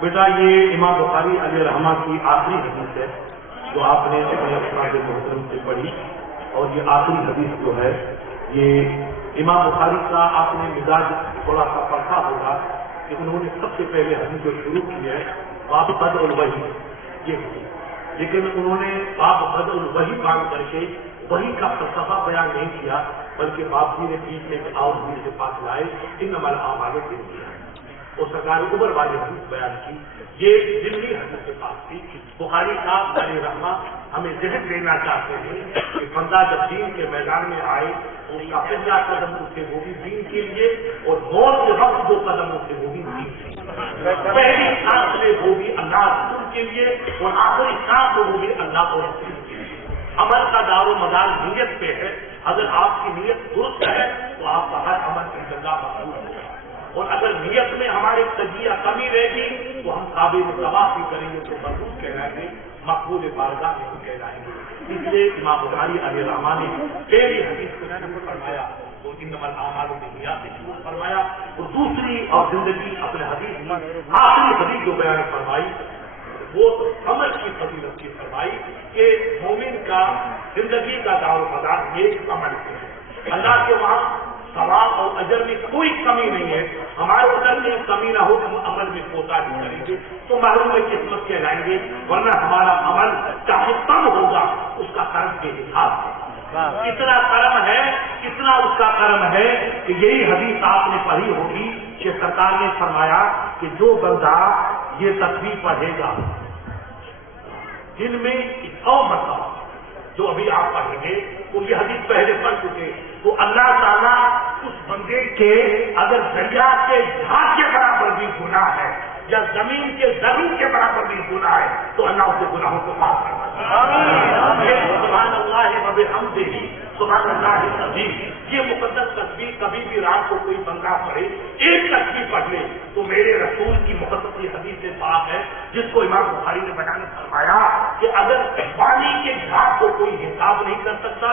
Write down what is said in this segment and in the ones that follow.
بیٹا یہ امام بخاری علیہ رحمہ کی آخری حدیث ہے جو آپ نے اپنے استاد محترم سے پڑھی، اور یہ آخری حدیث جو ہے یہ امام بخاری کا آپ نے مزاج تھوڑا سا پڑھا ہوگا کہ انہوں نے سب سے پہلے حدیث جو شروع کی ہے باب بدء الوحی یہ ہوئی، لیکن انہوں نے باب بدء الوحی کام کر کے وحی کا فلسفہ بیان نہیں کیا، بلکہ باب جی نے بیچ میں آؤ دین کے پاس لائے انما الاعمال بالنیات اور سرکار عمر والی حدیث بیان کی، یہ ضمنی حدیث کے پاس تھی۔ بخاری صاحب علیہ رحمہ ہمیں ذہن دینا چاہتے ہیں کہ بندہ جب دین کے میدان میں آئے تو اس کا پہلا قدم اٹھے وہ بھی دین کے لیے، اور موت کے وقت جو قدم اٹھے وہ بھی دین کے لیے، پہلی سانس میں وہ بھی اللہ رسول کے لیے، اور آخری سانس میں وہ بھی اللہ اور رسول کے لیے۔ عمل کا دار و مدار نیت پہ ہے، اگر آپ کی نیت درست ہے تو آپ کا ہر عمل کی جگہ مقبول ہوگا، اور اگر نیت میں ہمارے تجزیہ کمی رہے گی تو ہم قابل تباہی کریں گے تو مردود کہلائیں گے، مقبول بارگاہ میں کہلائیں گے۔ اس لیے امام بخاری علیہ رحمہ نے پہلی حدیث کو شروع فرمایا تو انما الاعمال بالنیات سے شروع فرمایا، اور دوسری اور زندگی اپنے حدیث میں آخری حدیث جو بیان فرمائی وہ عمل کی فضیلت کی فرمائی کہ مومن کا زندگی کا دار و مدار یہ عمل ہے، اللہ کے وہاں ثواب اور اجر میں کوئی کمی نہیں ہے، ہمارے اجر میں کمی نہ ہو ہم عمل میں کوتاہی کریں گے تو محروم قسمت کہلائیں گے، ورنہ ہمارا عمل چاہے کم ہوگا اس کا کرم کے حساب ہے، کتنا کرم ہے کتنا اس کا کرم ہے کہ یہی حدیث آپ نے پڑھی ہوگی کہ سرکار نے فرمایا کہ جو بندہ یہ تسبیح پڑھے گا جن میں 100 مرتبہ جو ابھی آپ پڑھیں گے وہ یہ حدیث پہلے پڑھ چکے، تو اللہ تعالیٰ اس بندے کے اگر دریا کے جھاگ کے برابر بھی گناہ ہے یا زمین کے ذروں کے برابر بھی گناہ ہے تو اللہ اس کے گناہوں کو معاف کرنا چاہیے۔ سبحان اللہ وبحمدہ سبحان اللہ العظیم، یہ مقدس تسبیح کبھی بھی رات کو کوئی بندہ پڑھے، ایک تسبیح پڑھ لے تو میرے رسول کی مقدس حدیث سے صاف ہے جس کو امام بخاری نے بیان فرمایا کہ اگر پانی کے جھاگ کو کوئی حساب نہیں کر سکتا،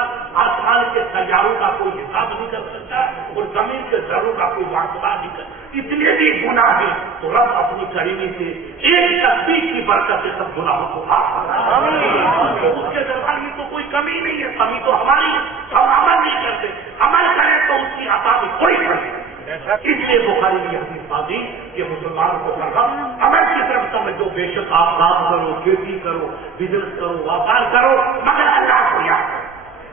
آسمان کے سیاروں کا کوئی حساب نہیں کر سکتا، اور زمین کے ذروں کا کوئی محاسبہ نہیں کر سکتا، اتنے بھی گناہ ہیں تو رب اپنی کریمی سے ایک تسبیح کی برکت سے سب گناہوں کو معاف کرتا ہے۔ اس کے دربار میں تو کوئی کمی نہیں ہے، کمی تو ہماری، ہم عمل نہیں کرتے، عمل کریں تو اس کی عطا میں کوئی کمی نہیں۔ اس لیے بخاری نے حدیث بازی کہ مسلمان کو فرق عمل کی طرف سمجھو، بے شک آپ کام کرو، کھیتی کرو، بزنس کرو، وپار کرو، مگر اللہ کو یاد کرو،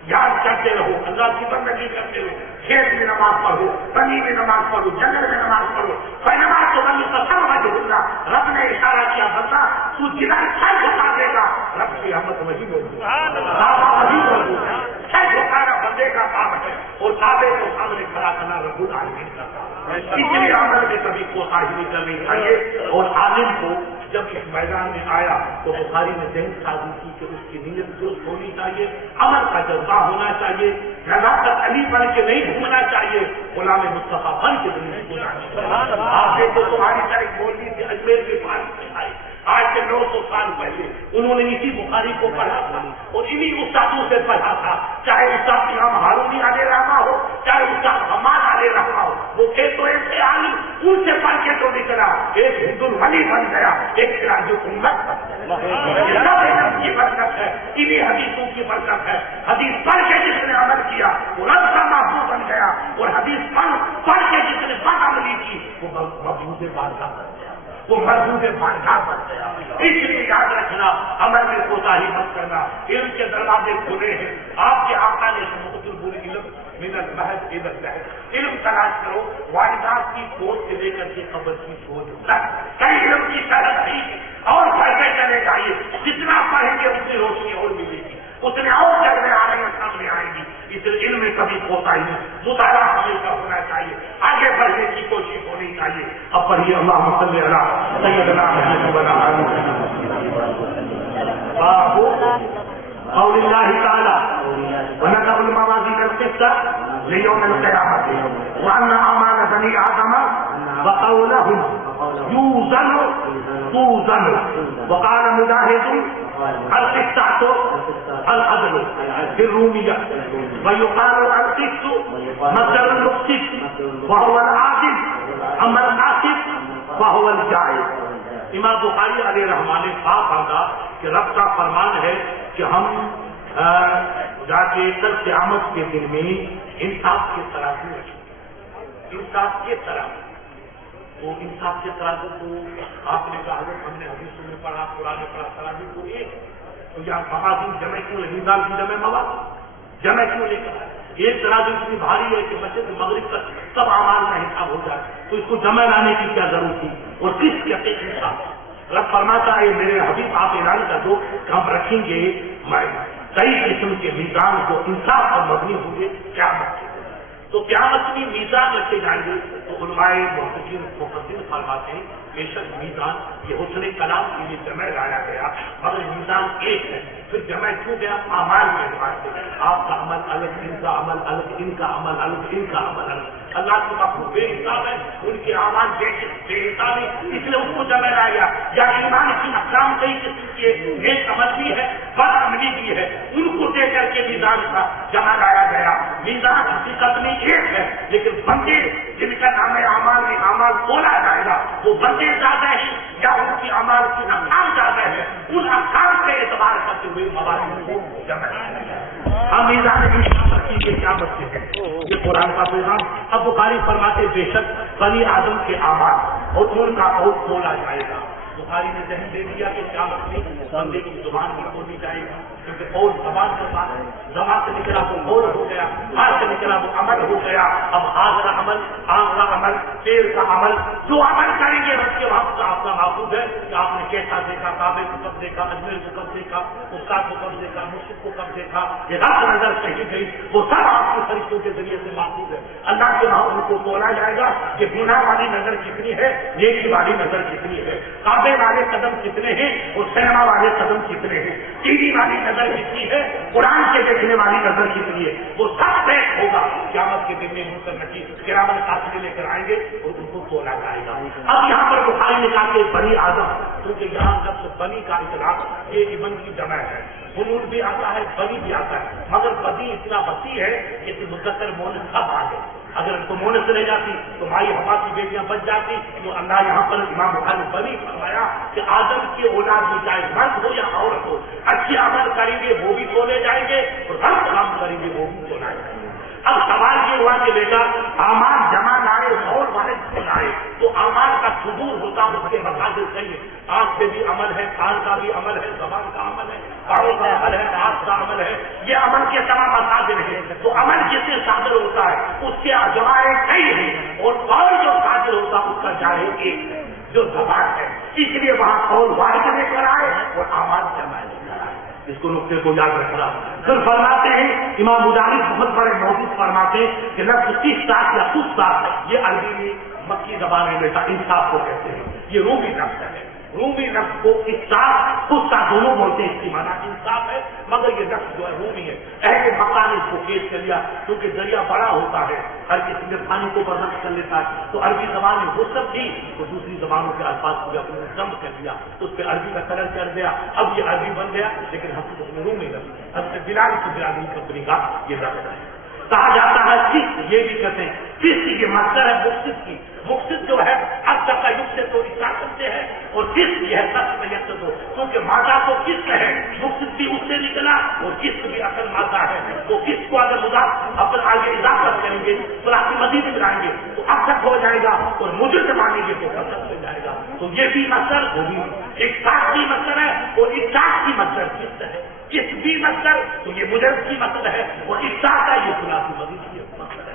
یاد کرتے رہو، اللہ کی بندگی کرتے رہو، کھیت میں نماز پڑھو، پنی میں نماز پڑھو، جنگل میں نماز پڑھو، نماز تو بندی پسند وجہ اللہ، رب نے اشارہ کیا بندہ تو جدھر چھل جھکا دے گا رب کی رحمت وہی ہوگی، وہی ہوگی، چھل جھکانا بندے کا کام ہے، اور کعبے کو سامنے کھڑا کرنا رب العالمین کا کام ہے۔ اس لیے عمل میں کبھی کوتاہی نہیں کرنی چاہیے، اور عالم کو جب اس میدان میں آیا تو بخاری نے ذہن سازی کی کہ اس کی نیت درست ہونی چاہیے، عمل کا جذبہ ہونا چاہیے، نزاکت علی بن کے نہیں گھومنا چاہیے، غلام مصطفیٰ بن کے نہیں گھومنا چاہیے۔ آپ دیکھو تمہاری طرح بولی تھی اجمیر کے پاس سے آئی، آج سے 900 سال پہلے انہوں نے اسی بخاری کو پڑھا تھا اور انہی استادوں سے پڑھا تھا، چاہے استاد امام ہارونی علیہ رحمہ ہو، چاہے استاد حماد علیہ رحمہ ہو، وہ تھے تو ایسے عالم، ان سے پڑھ کے تو نکلا، ایک ہند الولی بن گیا، ایک سراج الامت بن گیا۔ یہ برکت ہے، انہی حدیثوں کی برکت ہے، حدیث پڑھ کے جس نے عمل کیا وہ رب کا محبوب بن گیا، اور حدیث پڑھ کے جس نے بد عملی کی وہ محبوب بارگاہ بن گیا، وہ محبوب بارگاہ بن گیا۔ اس لیے یاد رکھنا، عمل میں کوتاہی مت کرنا، علم کے دروازے کھلے ہیں، آپ کے آقا نے علم من المہد الى اللحد، علم تلاش کرو، والدات کی گود سے لے کر کے قبر کی گود تک، کئی علم کی طرف نہیں، اور پڑھتے چلے جائیے، جتنا پڑھیں گے اتنی روشنی اور ملے گی، اتنے اور جگہ آنے میں سامنے آئیں گی۔ اس علم میں کبھی کوتاہی نہیں، مطالعہ ہمیشہ ہونا چاہیے، آگے بڑھنے کی کوشش ہونی چاہیے۔ اب پڑھیے اللہم صلی علی سیدنا محمد و علی آلہ باب قول اللہ تعالی ونضع الموازین القسط لیوم القیامۃ وان اعمال بنی آدم وقولهم یوزن توزن وقال مجاہد القسط العدل في الرومية ويقال القسط مصدر المقسط وهو العادل اما القاسط فهو الجائز. امام بخاری علیہ رحمہ نے صاف کہا کہ رب کا فرمان ہے کہ ہم جا کے کل قیامت کے دن میں انصاف کے ترازو رکھیں. انصاف کے ترازو تو انصاف کے ترازو کو آپ نے کہا ہم نے حدیثوں میں پڑھا قرآن میں پڑھا ترازو کو ایک تو یہاں موازین جمع کیوں میزان کی جمع مواد جمع کیوں لے کر ایک ترازو اتنی بھاری ہے کہ مشرق مغرب تک سب اعمال کا حساب ہو جائے تو اس کو جمع لانے کی کیا ضرورت تھی اور کس کہتے ہیں انصاف. رب فرماتا ہے میرے حبیب آپ اعلان کر دو کہ ہم رکھیں گے کئی قسم کے میزان جو انصاف پر مبنی ہوں گے قیامت کے. تو قیامت میں میزان رکھے جائیں گے تو علماء مفسرین فرماتے ہیں بے شک میزان یہ حسن کلام کے لیے جمع لایا گیا مگر میزان ایک ہے. پھر جمع کیوں گیا اعمال کے اعتبار سے آپ کا عمل الگ ان کا عمل الگ ان کا عمل الگ ان کا عمل الگ. اللہ کے مخلوق بے حساب ہے ان کے اعمال بے حساب ہے اس لیے ان کو جمع لایا گیا. یا ایمان کی اقسام کئی قسم کے نیک عمل بھی ہے بد عملی بھی ہے ان کو دے کر کے میزان کا جمع لایا گیا. میزان حقیقت میں ایک ہے لیکن بندے جن کا نام اعمال میں اعمال تولا جائے گا وہ بندے زیادہ ہیں یا ان کی اعمال کی اقسام زیادہ ہے ان اقسام کے اعتبار کرتے ہوئے موازین کو جمع لایا گیا. ہم میزان رکھیں گے کیا بچے ہیں یہ قرآن کا پیغام. اب بخاری فرماتے بے شک بنی آدم کے اعمال اور ان کا اور تولا جائے گا. بخاری نے ذہن دے دیا کہ قیامت میں بندے کی زبان بھی بولی جائے گا کیونکہ قول زبان کے ساتھ زبان سے نکلا وہ قول ہو گیا ہاتھ سے نکلا وہ عمل ہو گیا. اب ہاتھ کا عمل آنکھ کا عمل پیر کا عمل جو عمل کریں گے رب کے وقت کا اپنا محفوظ ہے کہ آپ نے کیسا دیکھا کعبے کو کب دیکھا اجمیر کو کب دیکھا استاد کو کب دیکھا مسجد کو کب دیکھا یہ رب نظر کہیں گئی وہ سب آپ کے فرشتوں کے ذریعے سے محفوظ ہے. اللہ کے وہاں ان کو تولا جائے گا کہ گناہ والی نظر کتنی ہے نیکی والی نظر کتنی ہے کعبے والے قدم کتنے ہیں اور سینما والے قدم کتنے ہیں ٹی وی والی نظر کتنی ہے قرآن کے دیکھنے والی نظر کتنی ہے وہ سب طے ہوگا. قیامت کے دن میں منکر نکیر کرامن قاصدین لے کر آئیں گے اور ان کو تولا جائے گا. اب یہاں پر بخاری نے کہا کہ بنی آدم کیونکہ یہاں لفظ بنی کا اطلاق یہ ابن کی جمع ہے بنود بھی آتا ہے بنی بھی آتا ہے مگر بنی اتنا وسیع ہے کہ مذکر مؤنث سب آ گئے. اگر ان کو مونس رہ جاتی تو مائی ہوا کی بیٹیاں بچ جاتی تو اللہ یہاں پر امام بخاری نے بنی فرمایا کہ آدم کی اولاد میں چاہے مرد ہو یا عورت ہو اچھے عمل کریں گے وہ بھی تولے جائیں گے اور غلط کام کریں گے وہ بھی تولا جائیں گے. اب سوال یہ ہوا کہ بیٹا اعمال جمع لائے اور واحد کو لائے تو اعمال کا صدور ہوتا اس کے مقاصد صحیح. آنکھ سے بھی عمل ہے کان کا بھی عمل ہے زبان کا عمل ہے پاؤں کا عمل ہے ہاتھ کا عمل ہے یہ عمل کے تمام مقاصد ہیں. تو عمل جس سے صادر ہوتا ہے اس کے جوائے کئی ہیں اور قول جو صادر ہوتا ہے اس کا جارے ایک جو زبان ہے اس لیے وہاں قول واحد لے کر آئے اور اعمال جمع لے کر آئے. اس کو نقطے کو یاد رکھنا. پھر فرماتے ہیں امام مجاہد بہت بڑے موضوع فرماتے ہیں کہ لفظ 30 سال یا کچھ سال یہ عربی میں مکی زبان میں بیٹا انصاف کو کہتے ہیں. یہ رومی لفظ ہے رومی لفظ کو انصاف غصہ دونوں بولتے ہیں اس کی معنی انصاف ہے مگر یہ لفظ جو ہے رومی ہے. اہل مکہ نے اس کو پیش کر لیا کیونکہ دریا بڑا ہوتا ہے ہر کسی میں پانی کو برداشت کر لیتا ہے تو عربی زبان میں غصت تھی تو دوسری زبانوں کے الفاظ کو اپنے ضم کر دیا تو اس پہ عربی کا کلر کر دیا. اب یہ عربی بن گیا لیکن حقیقت میں رومی لفظ اب سے بلال کی برادری کمپنی کا یہ لفظ ہے. کہا جاتا ہے قسط یہ بھی کہتے ہیں قسط یہ مصدر ہے مقصد کی. مقصد جو ہے اب تک کا یق سے تو اصلاح کرتے ہیں اور قسط یہ ہے سب میں یقت ہو کیونکہ مادہ تو قسط ہے مقصد بھی اس سے نکلا اور قسط بھی اصل مادہ ہے. تو قسط کو اگر مضاف اپنے آگے اضافہ کریں گے تو آپ مزید ملائیں گے تو اب تک ہو جائے گا اور مجرد مانیں گے تو اب تک ہو جائے گا. تو یہ بھی مصدر وہ بھی ایک ساتھ بھی مصدر ہے اور ایک ساتھ کی مصدر قسط ہے. قسط بھی مصدر تو یہ مجرد کی مصدر ہے اور ایک ساتھ کا یہ خلاصی مزید کی مصدر ہے.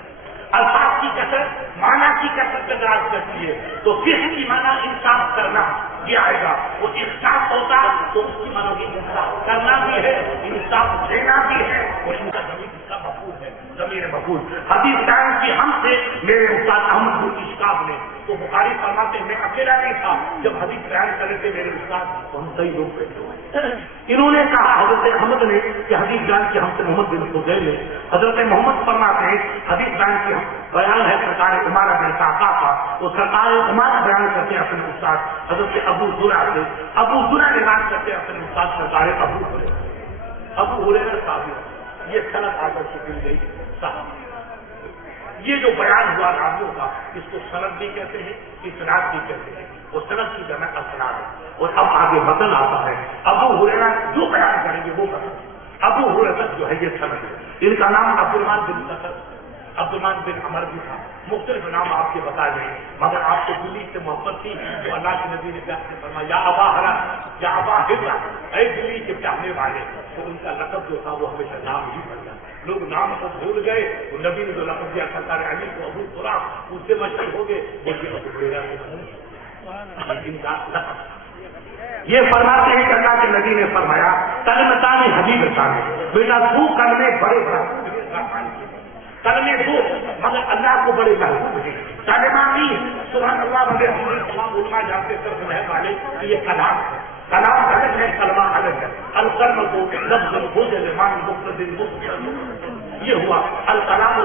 الفاظ کی کثرت معنی کی کثرت کا دراز کرتی ہے تو کس کی معنی انصاف کرنا یہ آئے گا وہ انصاف ہوتا تو اس کی معنی انصاف کرنا بھی ہے انصاف دینا بھی ہے اور ان کا ضمیر کا مفعول ہے ضمیر مفعول. حدیث قائم کی ہم سے میرے استاد احمد بن اشکاب نے تو بخاری فرماتے ہیں میں اکیلا نہیں تھا جب حدیث بیان کر رہے تھے میرے استاد تو ہم کئی لوگ بیٹھے ہوئے. انہوں نے کہا حضرت احمد نے کہ حدیث بیان کی ہم سے محمد بن فضیل نے. حضرت محمد فرماتے ہیں حدیث بیان کی بیان ہے سرکار عمارہ بن قعقاع کا. وہ سرکار عمارہ بیان کرتے ہیں اپنے استاد حضرت ابو زرع سے. ابو زرع نے بیان کرتے ہیں اپنے استاد سرکار ابو ہریرہ صاحب. یہ سند آ کر مل گئی صاحب. یہ جو بیان ہوا راویوں کا اس کو سند بھی کہتے ہیں اسناد بھی کہتے ہیں. وہ سند کی جمع اسناد ہے. اور اب آگے متن آتا ہے. ابو ہریرہ جو بیان کریں گے وہ متن. ابو ہریرہ جو ہے یہ سند ہے. ان کا نام عبدالرحمن بن نصر عبدالرحمن بن عمر بھی تھا. مختلف نام آپ کے بتائے گئے مگر آپ کو دلی سے محبت تھی تو اللہ کے نبی نے فرمایا یا ابا ہرا یا ابا ہرا اے دلی کے چاہنے والے. تو ان کا لقب جو تھا وہ ہمیشہ نام ہی بن جاتا. لوگ نام کو بھول گئے. وہ نبی نے جو لقب دیا سرکار علی کو ابو قرآن اس سے مشہور ہو گئے. یہ فرماتے ہیں کہ اللہ کے نبی نے فرمایا کلمتان حبیبتان بیٹا دو کلمے بڑے کلمے دو مگر اللہ کو بڑے محبوب ہیں. کلمانی سبحان اللہ مگر تمام علماء جانتے سر والے کہ یہ کلام ہے. کلام الگ ہے کلمہ الگ ہے. الکلم کو لفظ المان مقتدر یہ ہوا الکلام